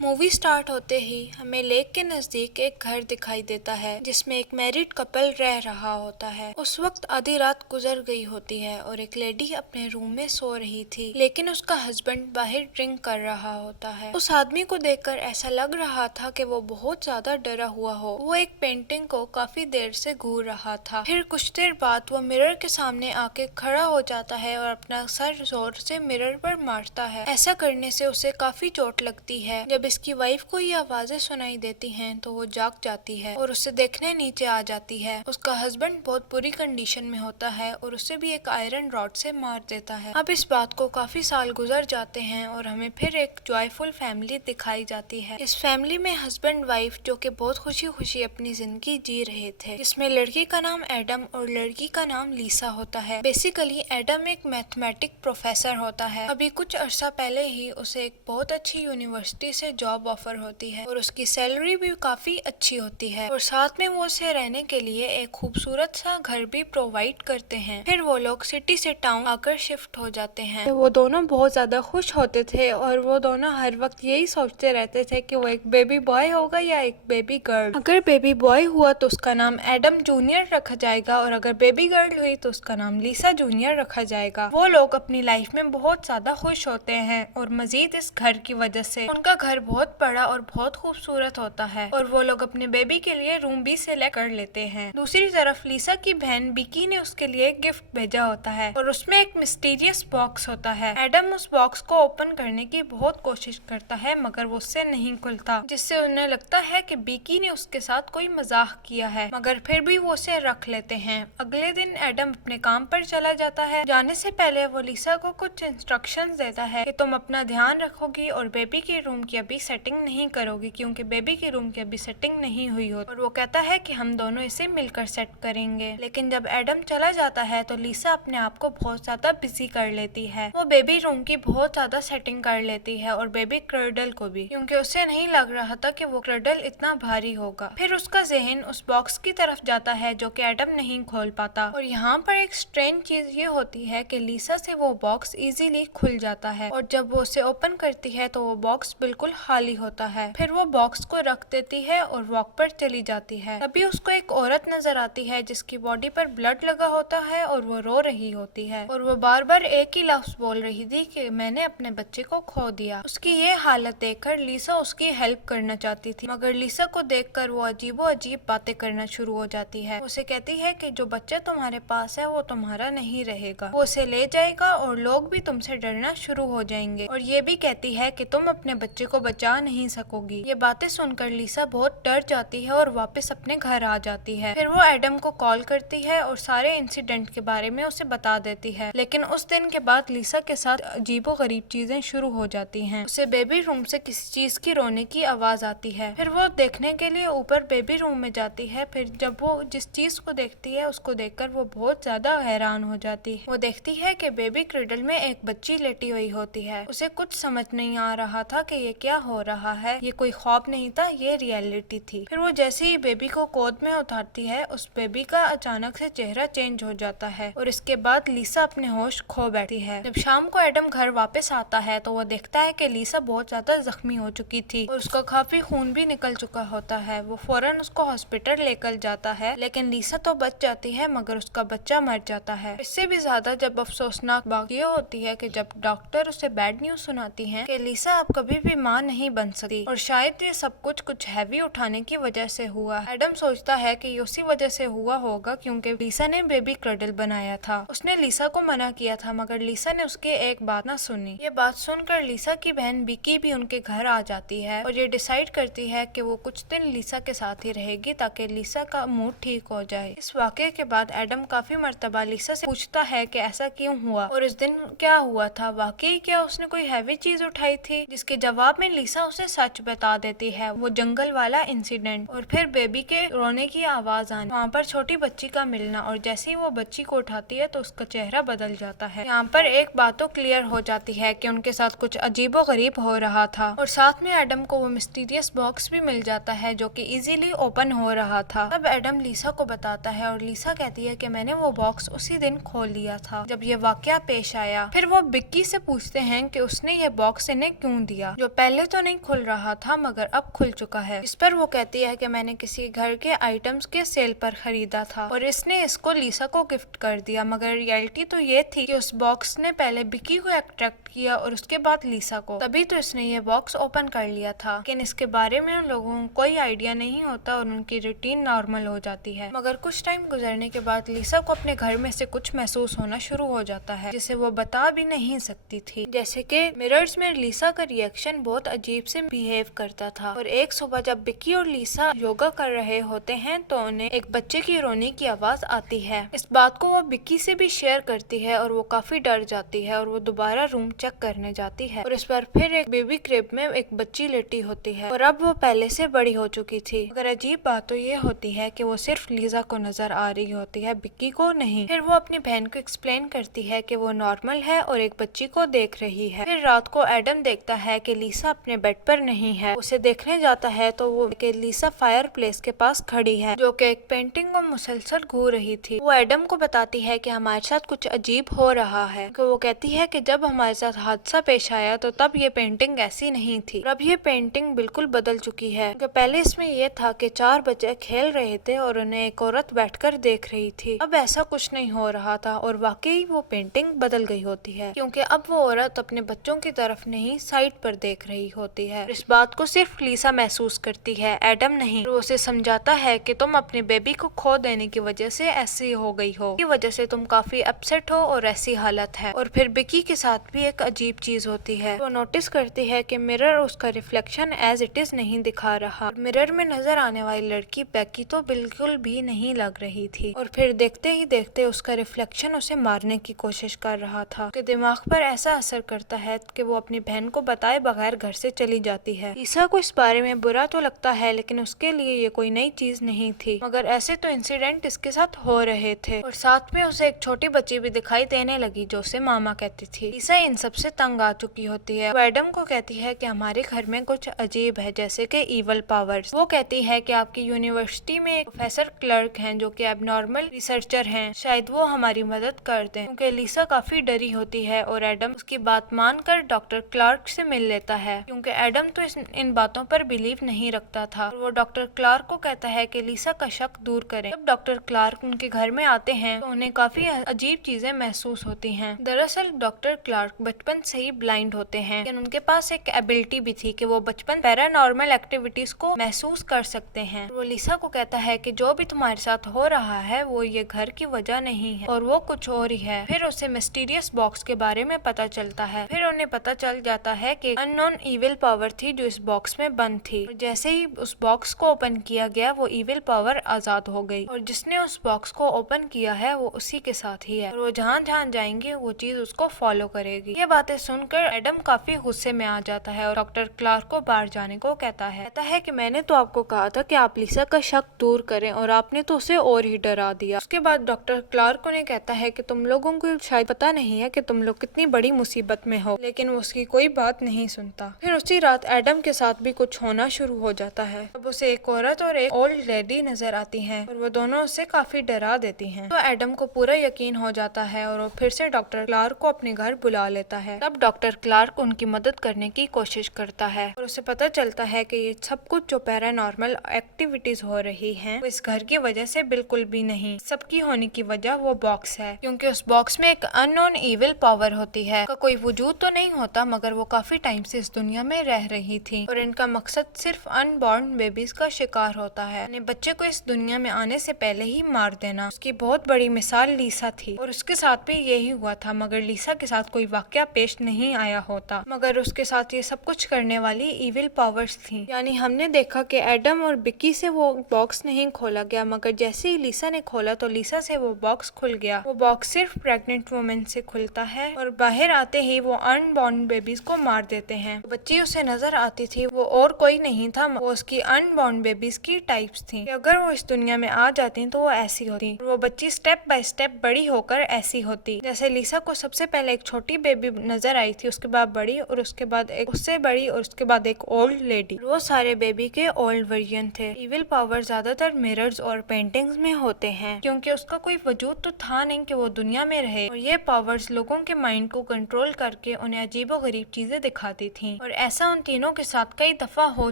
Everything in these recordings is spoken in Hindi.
मूवी स्टार्ट होते ही हमें लेक के नजदीक एक घर दिखाई देता है जिसमें एक मैरिड कपल रह रहा होता है। उस वक्त आधी रात गुजर गई होती है और एक लेडी अपने रूम में सो रही थी, लेकिन उसका हस्बैंड बाहर ड्रिंक कर रहा होता है। उस आदमी को देखकर ऐसा लग रहा था कि वो बहुत ज्यादा डरा हुआ हो। वो एक पेंटिंग को काफी देर से घूर रहा था। फिर कुछ देर बाद वो मिरर के सामने आके खड़ा हो जाता है और अपना सर जोर से मिरर पर मारता है। ऐसा करने से उसे काफी चोट लगती है। जब इसकी वाइफ को ये आवाजें सुनाई देती हैं तो वो जाग जाती है और उसे देखने नीचे आ जाती है। उसका हस्बैंड बहुत बुरी कंडीशन में होता है और उसे भी एक आयरन रॉड से मार देता है। अब इस बात को काफी साल गुजर जाते हैं और हमें फिर एक जॉयफुल फैमिली दिखाई जाती है। इस फैमिली में हस्बैंड वाइफ जो कि बहुत खुशी खुशी अपनी जिंदगी जी रहे थे, जिसमें लड़की का नाम एडम और लड़की का नाम लीसा होता है। बेसिकली एडम एक मैथमेटिक प्रोफेसर होता है। अभी कुछ अर्सा पहले ही उसे एक बहुत अच्छी यूनिवर्सिटी से जॉब ऑफर होती है और उसकी सैलरी भी काफी अच्छी होती है और साथ में वो उसे रहने के लिए एक खूबसूरत सा घर भी प्रोवाइड करते हैं। फिर वो लोग सिटी से टाउन आकर शिफ्ट हो जाते हैं। वो दोनों बहुत ज्यादा खुश होते थे और वो दोनों हर वक्त यही सोचते रहते थे कि वो एक बेबी बॉय होगा या एक बेबी गर्ल। अगर बेबी बॉय हुआ तो उसका नाम एडम जूनियर रखा जाएगा और अगर बेबी गर्ल हुई तो उसका नाम लीसा जूनियर रखा जाएगा। वो लोग अपनी लाइफ में बहुत ज्यादा खुश होते हैं और मजीद इस घर की वजह से उनका घर बहुत बड़ा और बहुत खूबसूरत होता है और वो लोग अपने बेबी के लिए रूम भी सिलेक्ट कर लेते हैं। दूसरी तरफ लीसा की बहन बिकी ने उसके लिए एक गिफ्ट भेजा होता है और उसमें एक मिस्टीरियस बॉक्स होता है। एडम उस बॉक्स को ओपन करने की बहुत कोशिश करता है मगर वो उससे नहीं खुलता, जिससे उन्हें लगता है कि बिकी ने उसके साथ कोई मजाक किया है, मगर फिर भी वो उसे रख लेते हैं। अगले दिन एडम अपने काम पर चला जाता है। जाने से पहले वो लीसा को कुछ इंस्ट्रक्शंस देता है कि तुम अपना ध्यान रखोगी और बेबी के रूम की अभी सेटिंग नहीं करोगी क्योंकि बेबी के रूम की अभी सेटिंग नहीं हुई हो। और वो कहता है कि हम दोनों इसे मिलकर सेट करेंगे। लेकिन जब एडम चला जाता है तो लीसा अपने आप को बहुत ज्यादा बिजी कर लेती है। वो बेबी रूम की बहुत ज्यादा सेटिंग कर लेती है और बेबी क्रडल को भी, क्योंकि उसे नहीं लग रहा था कि वो क्रडल इतना भारी होगा। फिर उसका जहन उस बॉक्स की तरफ जाता है जो कि एडम नहीं खोल पाता और यहाँ पर एक स्ट्रेंज चीज ये होती है कि लीसा से वो बॉक्स इजीली खुल जाता है और जब वो उसे ओपन करती है तो वो बॉक्स बिल्कुल खाली होता है। फिर वो बॉक्स को रख देती है और वॉक पर चली जाती है। तभी उसको एक औरत नजर आती है जिसकी बॉडी पर ब्लड लगा होता है और वो रो रही होती है और वो बार बार एक ही लफ्ज बोल रही थी कि मैंने अपने बच्चे को खो दिया। उसकी ये हालत देखकर लीसा उसकी हेल्प करना चाहती थी, मगर लीसा को देखकर वो अजीबो अजीब बातें करना शुरू हो जाती है। उसे कहती है कि जो बच्चा तुम्हारे पास है वो तुम्हारा नहीं रहेगा, वो उसे ले जाएगा और लोग भी तुमसे डरना शुरू हो जाएंगे। और ये भी कहती है कि तुम अपने बच्चे को बचा नहीं सकोगी। ये बातें सुनकर लीसा बहुत डर जाती है और वापस अपने घर आ जाती है। फिर वो एडम को कॉल करती है और सारे इंसिडेंट के बारे में उसे बता देती है। लेकिन उस दिन के बाद लीसा के साथ अजीबो गरीब चीजें शुरू हो जाती हैं। उसे बेबी रूम से किसी चीज की रोने की आवाज आती है। फिर वो देखने के लिए ऊपर बेबी रूम में जाती है। फिर जब वो जिस चीज को देखती है उसको देखकर वो बहुत ज्यादा हैरान हो जाती है। वो देखती है कि बेबी क्रिडल में एक बच्ची लेटी हुई होती है। उसे कुछ समझ नहीं आ रहा था कि ये क्या हो रहा है। ये कोई ख्वाब नहीं था, ये रियलिटी थी। फिर वो जैसे ही बेबी को गोद में उठाती है उस बेबी का अचानक से चेहरा चेंज हो जाता है और इसके बाद लीसा अपने होश खो बैठती है। जब शाम को एडम घर वापस आता है तो वो देखता है कि लीसा बहुत ज्यादा जख्मी हो चुकी थी और उसका काफी खून भी निकल चुका होता है। वो फौरन उसको हॉस्पिटल लेकर जाता है, लेकिन लीसा तो बच जाती है मगर उसका बच्चा मर जाता है। इससे भी ज्यादा जब अफसोसनाक बात ये होती है कि जब डॉक्टर उसे बैड न्यूज सुनाती है कि लीसा अब कभी भी माँ नहीं बन सकती और शायद ये सब कुछ हैवी उठाने की वजह से हुआ। एडम सोचता है कि उसी वजह से हुआ होगा क्योंकि लीसा ने बेबी क्रडल बनाया था। उसने लीसा को मना किया था मगर लीसा ने उसकी एक बात ना सुनी। ये बात सुनकर लीसा की बहन बिकी भी उनके घर आ जाती है और ये डिसाइड करती है कि वो कुछ दिन लीसा के साथ ही रहेगी ताकि लीसा का मूड ठीक हो जाए। इस वाक़ये के बाद एडम काफी मर्तबा लीसा से पूछता है कि ऐसा क्यों हुआ और इस दिन क्या हुआ था, वाकई क्या उसने कोई हैवी चीज उठाई थी, जिसके जवाब में लीसा उसे सच बता देती है, वो जंगल वाला इंसिडेंट और फिर बेबी के रोने की आवाज आनी, वहाँ पर छोटी बच्ची का मिलना और जैसे ही वो बच्ची को उठाती है तो उसका चेहरा बदल जाता है। यहाँ पर एक बात तो क्लियर हो जाती है कि उनके साथ कुछ अजीबो गरीब हो रहा था और साथ में एडम को वो मिस्टीरियस बॉक्स भी मिल जाता है जो कि इजीली ओपन हो रहा था। तब एडम लीसा को बताता है और लीसा कहती है कि मैंने वो बॉक्स उसी दिन खोल लिया था जब ये वाकया पेश आया। फिर वो बिक्की से पूछते हैं कि उसने ये बॉक्स इन्हें क्यों दिया। जो पहले तो नहीं खुल रहा था मगर अब खुल चुका है। इस पर वो कहती है कि मैंने किसी घर के आइटम्स के सेल पर खरीदा था और इसने इसको लीसा को गिफ्ट कर दिया, मगर रियलिटी तो ये थी कि उस बॉक्स ने पहले बिक्की को अट्रैक्ट किया और उसके बाद लीसा को, तभी तो इसने ये बॉक्स ओपन कर लिया था। लेकिन इसके बारे में उन लोगों को कोई आइडिया नहीं होता और उनकी रूटीन नॉर्मल हो जाती है। मगर कुछ टाइम गुजरने के बाद लीसा को अपने घर में से कुछ महसूस होना शुरू हो जाता है जिसे वो बता भी नहीं सकती थी। जैसे कि मिरर्स में लीसा का रिएक्शन बहुत अजीब से बिहेव करता था और एक सुबह जब बिक्की और लीसा योगा कर रहे होते हैं तो उन्हें एक बच्चे की रोने की आवाज आती है। इस बात को वो बिक्की से भी शेयर करती है और वो काफी डर जाती है और वो दोबारा रूम चेक करने जाती है और इस बार फिर एक बेबी क्रेब में एक बच्ची लेटी होती है और अब वो पहले से बड़ी हो चुकी थी। मगर अजीब बात तो ये होती है कि वो सिर्फ लीजा को नजर आ रही होती है, बिक्की को नहीं। फिर वो अपनी बहन को एक्सप्लेन करती है कि वो नॉर्मल है और एक बच्ची को देख रही है। फिर रात को एडम देखता है कि लीसा अपने बेड पर नहीं है। उसे देखने जाता है तो वो कि लीसा फायर प्लेस के पास खड़ी है जो कि एक पेंटिंग को मुसलसल घूम रही थी। वो एडम को बताती है कि हमारे साथ कुछ अजीब हो रहा है। तो वो कहती है कि जब हमारे साथ हादसा पेश आया तो तब ये पेंटिंग ऐसी नहीं थी, अब ये पेंटिंग बिल्कुल बदल चुकी है। तो पहले इसमें ये था कि 4 बच्चे खेल रहे थे और उन्हें एक औरत बैठकर देख रही थी, अब ऐसा कुछ नहीं हो रहा था और वाकई वो पेंटिंग बदल गई होती है क्योंकि अब वो औरत अपने बच्चों की तरफ नहीं साइड पर देख रही होती है। इस बात को सिर्फ लीसा महसूस करती है, एडम नहीं। वो उसे समझाता है कि तुम अपने बेबी को खो देने की वजह से ऐसी हो गई हो, की वजह से तुम काफी अपसेट हो और ऐसी हालत है। और फिर बिक्की के साथ भी एक अजीब चीज होती है, वो नोटिस करती है कि मिरर उसका रिफ्लेक्शन एज इट इज नहीं दिखा रहा। मिरर में नजर आने वाली लड़की बेकी तो बिल्कुल भी नहीं लग रही थी और फिर देखते ही देखते उसका रिफ्लेक्शन उसे मारने की कोशिश कर रहा था। उसके दिमाग पर ऐसा असर करता है कि वो अपनी बहन को बताए बगैर घर से चली जाती है। ईसा को इस बारे में बुरा तो लगता है लेकिन उसके लिए ये कोई नई चीज नहीं थी, मगर ऐसे तो इंसिडेंट इसके साथ हो रहे थे और साथ में उसे एक छोटी बच्ची भी दिखाई देने लगी जो उसे मामा कहती थी। ईसा इन सबसे तंग आ चुकी होती है। वो एडम को कहती है कि हमारे घर में कुछ अजीब है जैसे कि इवल पावर्स। वो कहती है कि आपकी यूनिवर्सिटी में एक प्रोफेसर क्लर्क हैं जो कि एबनॉर्मल रिसर्चर हैं, शायद वो हमारी मदद कर दें। क्योंकि लीसा काफी डरी होती है और एडम उसकी बात मानकर डॉक्टर क्लार्क से मिल लेता है क्योंकि एडम तो इन बातों पर बिलीव नहीं रखता था। और वो डॉक्टर क्लार्क को कहता है कि लीसा का शक दूर करें। जब डॉक्टर क्लार्क उनके घर में आते हैं तो उन्हें काफी अजीब चीजें महसूस होती हैं। दरअसल डॉक्टर क्लार्क बचपन से ही ब्लाइंड होते हैं लेकिन उनके पास एक एबिलिटी भी थी कि वो बचपन पैरानॉर्मल एक्टिविटीज को महसूस कर सकते हैं। वो लीसा को कहता है कि जो भी तुम्हारे साथ हो रहा है वो ये घर की वजह नहीं है और वो कुछ और ही है। फिर उसे मिस्टीरियस बॉक्स के बारे में पता चलता है। फिर उन्हें पता चल जाता है कि अननोन इविल पावर थी जो इस बॉक्स में बंद थी। जैसे ही उस बॉक्स को ओपन किया गया वो इविल पावर आजाद हो गई और जिसने उस बॉक्स को ओपन किया है वो उसी के साथ ही है और वो जहाँ जहाँ जाएंगे वो चीज उसको फॉलो करेगी। ये बातें सुनकर एडम काफी गुस्से में आ जाता है और डॉक्टर क्लार्क को बाहर जाने को कहता है कि मैंने तो आपको कहा था कि आप लीसा का शक दूर करें और आपने तो उसे और ही डरा दिया। उसके बाद डॉक्टर क्लार्क उन्हें कहता है कि तुम लोगों को शायद पता नहीं है कि तुम लोग कितनी बड़ी मुसीबत में हो, लेकिन वो उसकी कोई बात नहीं सुनता। फिर उसी रात एडम के साथ भी कुछ होना शुरू हो जाता है। अब उसे एक औरत और एक ओल्ड लेडी नजर आती है और वो दोनों उसे काफी डरा देती हैं। तो एडम को पूरा यकीन हो जाता है और वो फिर से डॉक्टर क्लार्क को अपने घर बुला लेता है। तब डॉक्टर क्लार्क उनकी मदद करने की कोशिश करता है और उसे पता चलता है कि ये सब कुछ जो पैरानॉर्मल एक्टिविटीज हो रही हैं वो इस घर की वजह से बिल्कुल भी नहीं। सबकी होने की वजह वो बॉक्स है क्योंकि उस बॉक्स में एक अननोन इविल पावर होती है। का कोई वजूद तो नहीं होता मगर वो काफी टाइम से इस दुनिया में रह रही थी और इनका मकसद सिर्फ अनबॉर्न बेबीज का शिकार होता है, अपने बच्चे को इस दुनिया में आने से पहले ही मार देना। उसकी बहुत बड़ी मिसाल लीसा थी और उसके साथ भी यही हुआ था मगर लीसा के साथ कोई वाकया पेश नहीं आया होता, मगर उसके साथ ये सब कुछ करने वाली इविल पावर्स थी। यानी हमने देखा कि एडम और बिक्की से वो बॉक्स नहीं खोला गया मगर जैसे ही लीसा ने खोला तो लीसा से वो बॉक्स खुल गया। वो बॉक्स सिर्फ प्रेग्नेंट वुमेन से खुलता है और बाहर आते ही वो अनबॉर्न बेबीज को मार देते हैं। बच्ची उसे नजर आती थी वो और कोई नहीं था, वो उसकी अनबॉर्न बेबीज की टाइप्स थी। अगर वो इस दुनिया में आ जाती तो वो ऐसी होती। वो बच्ची स्टेप बाय स्टेप बड़ी होकर ऐसी होती। जैसे लीसा को सबसे पहले एक छोटी बेबी नजर आई थी, उसके बाद बड़ी और उसके बाद एक उससे बड़ी और उसके बाद एक ओल्ड लेडी। वो सारे बेबी के ओल्ड वर्जन थे। इविल पावर ज्यादातर मिरर्स और पेंटिंग्स में होते हैं क्योंकि उसका कोई वजूद तो था नहीं कि वो दुनिया में रहे और ये पावर्स लोगों के माइंड को कंट्रोल करके उन्हें अजीबो गरीब चीजें दिखाती थी और ऐसा उन तीनों के साथ कई दफा हो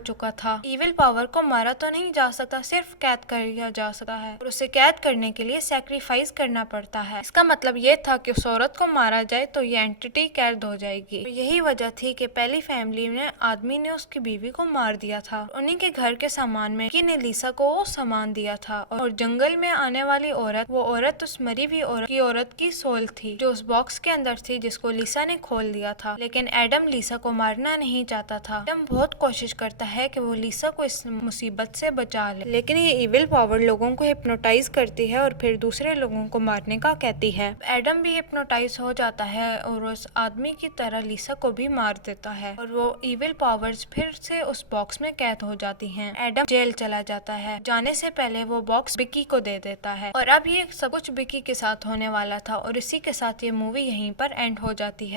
चुका था। इविल पावर को मारा तो नहीं जा सकता, सिर्फ कैद कर लिया जा सकता है और उसे कैद करने के लिए सैक्रिफाइस करना पड़ता है। इसका मतलब ये था कि उस औरत को मारा जाए तो ये एंटिटी कैद हो जाएगी। तो यही वजह थी कि पहली फैमिली में आदमी ने उसकी बीवी को मार दिया था। उन्हीं के घर के सामान में की ने लीसा को वो सामान दिया था और जंगल में आने वाली औरत, वो औरत उस मरी हुई औरत की सोल थी जो उस बॉक्स के अंदर थी, जिसको लीसा ने खोल दिया था। लेकिन एडम लीसा को मारना नहीं चाहता था। एडम बहुत कोशिश करता है कि वो लीसा को इस मुसीबत से बचा ले, लेकिन ये इविल पावर लोगों को हिप्नोटाइज करती है और फिर दूसरे लोगों को मारने का कहती है। एडम भी हिप्नोटाइज हो जाता है और उस आदमी की तरह लीसा को भी मार देता है और वो इविल पावर्स फिर से उस बॉक्स में कैद हो जाती हैं। एडम जेल चला जाता है। जाने से पहले वो बॉक्स बिक्की को दे देता है और अब ये सब कुछ बिक्की के साथ होने वाला था और इसी के साथ ये मूवी यहीं पर एंड हो जाती है।